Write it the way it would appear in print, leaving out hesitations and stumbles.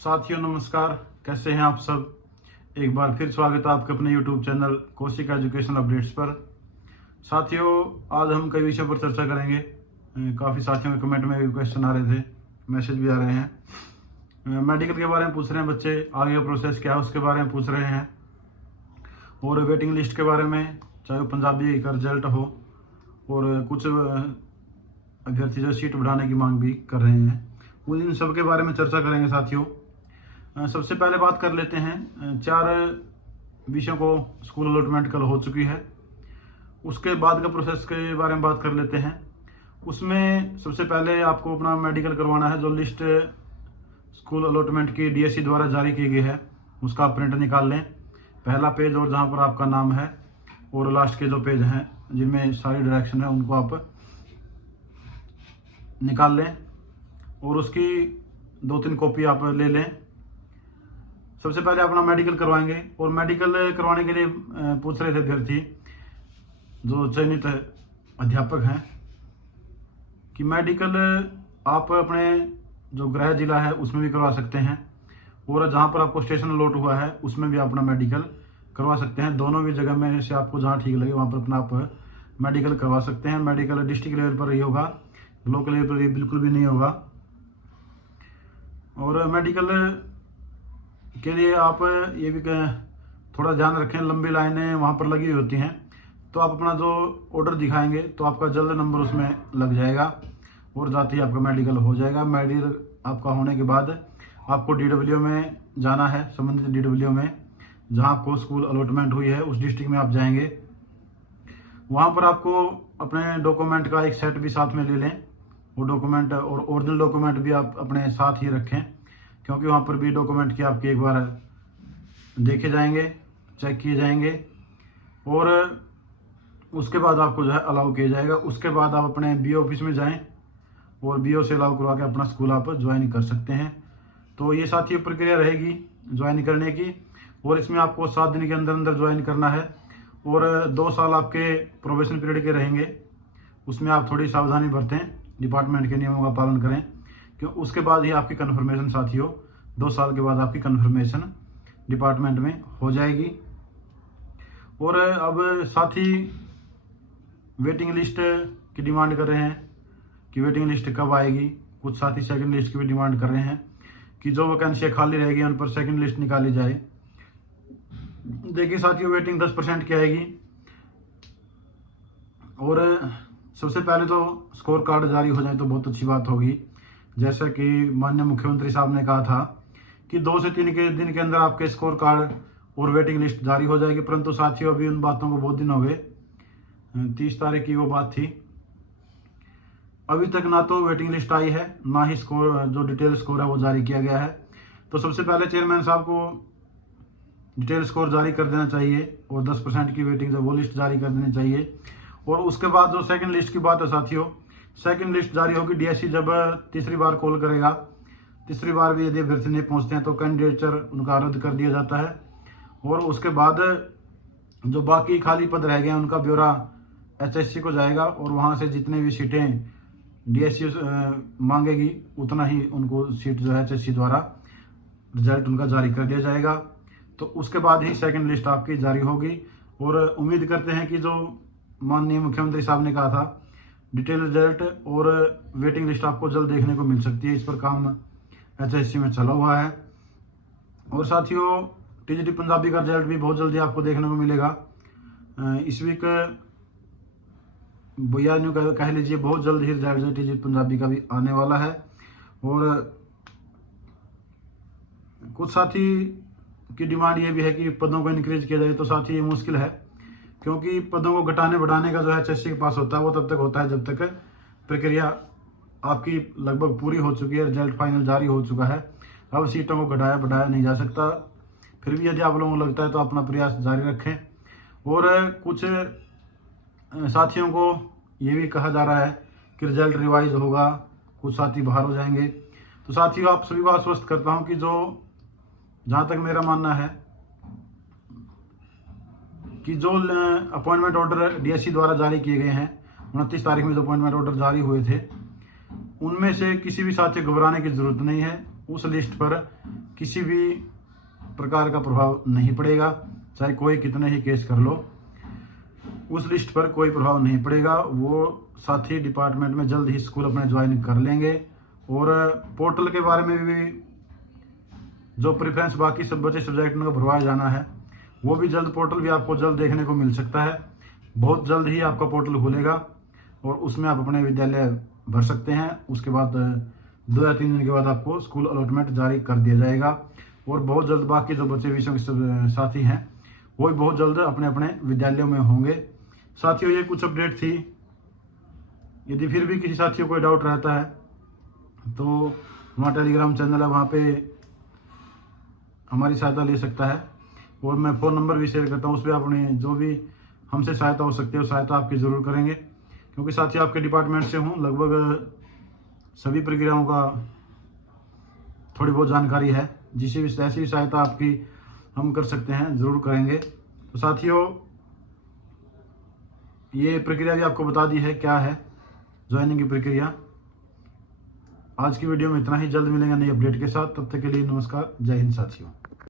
साथियों नमस्कार, कैसे हैं आप सब। एक बार फिर स्वागत है आपके अपने YouTube channel Kaushik educational updates पर। साथियों, आज हम कई विषयों पर चर्चा करेंगे। काफ़ी साथियों के कमेंट में भी क्वेश्चन आ रहे थे, मैसेज भी आ रहे हैं। मेडिकल के बारे में पूछ रहे हैं बच्चे, आगे का प्रोसेस क्या है उसके बारे में पूछ रहे हैं, और वेटिंग लिस्ट के बारे में, चाहे वो पंजाबी का रिजल्ट हो, और कुछ अभ्यर्थी जो सीट बढ़ाने की मांग भी कर रहे हैं, उन सब के बारे में चर्चा करेंगे साथियों। सबसे पहले बात कर लेते हैं, 4 विषयों को स्कूल अलॉटमेंट कल हो चुकी है। उसके बाद का प्रोसेस के बारे में बात कर लेते हैं। उसमें सबसे पहले आपको अपना मेडिकल करवाना है। जो लिस्ट स्कूल अलॉटमेंट की DSE द्वारा जारी की गई है उसका आप प्रिंट निकाल लें, पहला पेज और जहाँ पर आपका नाम है, और लास्ट के जो पेज हैं जिनमें सारी डायरेक्शन है उनको आप निकाल लें, और उसकी 2-3 कॉपी आप ले लें। सबसे पहले अपना मेडिकल करवाएंगे, और मेडिकल करवाने के लिए पूछ रहे थे अभ्यर्थी जो चयनित अध्यापक हैं कि मेडिकल आप अपने जो गृह जिला है उसमें भी करवा सकते हैं, और जहाँ पर आपको स्टेशन अलॉट हुआ है उसमें भी अपना मेडिकल करवा सकते हैं। दोनों भी जगह में से आपको जहाँ ठीक लगे वहाँ पर अपना आप मेडिकल करवा सकते हैं। मेडिकल डिस्ट्रिक्ट लेवल पर ही होगा, लोकल लेवल पर बिल्कुल भी नहीं होगा। और मेडिकल के लिए आप ये भी थोड़ा ध्यान रखें, लंबी लाइनें वहाँ पर लगी होती हैं, तो आप अपना जो ऑर्डर दिखाएंगे तो आपका जल्द नंबर उसमें लग जाएगा और जाते ही आपका मेडिकल हो जाएगा। मेडिकल आपका होने के बाद आपको DW में जाना है, संबंधित DW में जहाँ आपको स्कूल अलॉटमेंट हुई है उस डिस्ट्रिक्ट में आप जाएंगे। वहाँ पर आपको अपने डॉक्यूमेंट का एक सेट भी साथ में ले लें, वो डॉक्यूमेंट और ओरिजिनल डॉक्यूमेंट भी आप अपने साथ ही रखें, क्योंकि वहाँ पर भी डॉक्यूमेंट की आपके एक बार देखे जाएंगे, चेक किए जाएंगे, और उसके बाद आपको जो है अलाउ किया जाएगा। उसके बाद आप अपने BO ऑफिस में जाएं और BO से अलाउ करवा के अपना स्कूल आप ज्वाइन कर सकते हैं। तो ये साथियों प्रक्रिया रहेगी ज्वाइन करने की, और इसमें आपको 7 दिन के अंदर अंदर ज्वाइन करना है, और 2 साल आपके प्रोबेशन पीरियड के रहेंगे। उसमें आप थोड़ी सावधानी बरतें, डिपार्टमेंट के नियमों का पालन करें, क्यों उसके बाद ही आपकी कन्फर्मेशन साथियों 2 साल के बाद आपकी कन्फर्मेशन डिपार्टमेंट में हो जाएगी। और अब साथी वेटिंग लिस्ट की डिमांड कर रहे हैं कि वेटिंग लिस्ट कब आएगी। कुछ साथी सेकंड लिस्ट की भी डिमांड कर रहे हैं कि जो वैकेंसियाँ खाली रहेगी उन पर सेकंड लिस्ट निकाली जाए। देखिए साथियों, वेटिंग 10% की आएगी, और सबसे पहले तो स्कोर कार्ड जारी हो जाए तो बहुत अच्छी बात होगी। जैसा कि माननीय मुख्यमंत्री साहब ने कहा था कि 2 से 3 के दिन के अंदर आपके स्कोर कार्ड और वेटिंग लिस्ट जारी हो जाएगी, परंतु साथियों अभी उन बातों को बहुत दिन हो गए, 30 तारीख की वो बात थी। अभी तक ना तो वेटिंग लिस्ट आई है, ना ही स्कोर जो डिटेल स्कोर है वो जारी किया गया है। तो सबसे पहले चेयरमैन साहब को डिटेल स्कोर जारी कर देना चाहिए, और 10% की वेटिंग जो वो लिस्ट जारी कर देनी चाहिए। और उसके बाद जो सेकंड लिस्ट की बात है साथियों, सेकंड लिस्ट जारी होगी DSE जब तीसरी बार कॉल करेगा। तीसरी बार भी यदि अभ्यर्थी नहीं पहुंचते हैं तो कैंडिडेचर उनका रद्द कर दिया जाता है, और उसके बाद जो बाकी खाली पद रह गए हैं उनका ब्यौरा HSC को जाएगा, और वहां से जितने भी सीटें DSE मांगेगी उतना ही उनको सीट जो है HSC द्वारा रिजल्ट उनका जारी कर दिया जाएगा। तो उसके बाद ही सेकंड लिस्ट आपकी जारी होगी, और उम्मीद करते हैं कि जो माननीय मुख्यमंत्री साहब ने कहा था डिटेल रिजल्ट और वेटिंग लिस्ट आपको जल्द देखने को मिल सकती है। इस पर काम HSC में चला हुआ है। और साथियों, TGT पंजाबी का रिजल्ट भी बहुत जल्दी आपको देखने को मिलेगा। इस वीक भैया न्यू कह लीजिए, बहुत जल्द ही रिजल्ट TGT पंजाबी का भी आने वाला है। और कुछ साथी की डिमांड ये भी है कि पदों को इंक्रीज किया जाए, तो साथी ये मुश्किल है, क्योंकि पदों को घटाने बढ़ाने का जो HSC के पास होता है वो तब तक होता है जब तक प्रक्रिया आपकी लगभग पूरी हो चुकी है, रिजल्ट फाइनल जारी हो चुका है। अब सीटों को घटाया बढ़ाया नहीं जा सकता। फिर भी यदि आप लोगों को लगता है तो अपना प्रयास जारी रखें। और कुछ साथियों को ये भी कहा जा रहा है कि रिजल्ट रिवाइज होगा, कुछ साथी बाहर हो जाएंगे। तो साथियों, आप सभी को आश्वस्त करता हूँ कि जो जहाँ तक मेरा मानना है कि जो अपॉइंटमेंट ऑर्डर DSE द्वारा जारी किए गए हैं, 29 तारीख में जो अपॉइंटमेंट ऑर्डर जारी हुए थे, उनमें से किसी भी साथी को घबराने की जरूरत नहीं है। उस लिस्ट पर किसी भी प्रकार का प्रभाव नहीं पड़ेगा, चाहे कोई कितने ही केस कर लो, उस लिस्ट पर कोई प्रभाव नहीं पड़ेगा। वो साथी डिपार्टमेंट में जल्द ही स्कूल अपने ज्वाइन कर लेंगे। और पोर्टल के बारे में भी जो प्रेफरेंस बाकी सब बचे सब्जेक्ट में भरवाया जाना है, वो भी जल्द पोर्टल भी आपको जल्द देखने को मिल सकता है। बहुत जल्द ही आपका पोर्टल खुलेगा और उसमें आप अपने विद्यालय भर सकते हैं। उसके बाद 2 या 3 दिन के बाद आपको स्कूल अलॉटमेंट जारी कर दिया जाएगा। और बहुत जल्द बाकी जो बचे विषयों के साथी हैं वो भी बहुत जल्द अपने अपने विद्यालयों में होंगे। साथियों, ये कुछ अपडेट थी। यदि फिर भी किसी साथियों को कोई डाउट रहता है तो हमारा टेलीग्राम चैनल है, वहाँ पे हमारी सहायता ले सकता है। और मैं फ़ोन नंबर भी शेयर करता हूँ, उस पर अपने जो भी हमसे सहायता हो सकती है वो सहायता आपकी ज़रूर करेंगे। क्योंकि साथी आपके डिपार्टमेंट से हूँ, लगभग सभी प्रक्रियाओं का थोड़ी बहुत जानकारी है। जिसे भी ऐसी सहायता आपकी हम कर सकते हैं ज़रूर करेंगे। तो साथियों, ये प्रक्रिया भी आपको बता दी है क्या है ज्वाइनिंग की प्रक्रिया। आज की वीडियो में इतना ही, जल्द मिलेंगे नई अपडेट के साथ। तब तक के लिए नमस्कार, जय हिंद साथियों।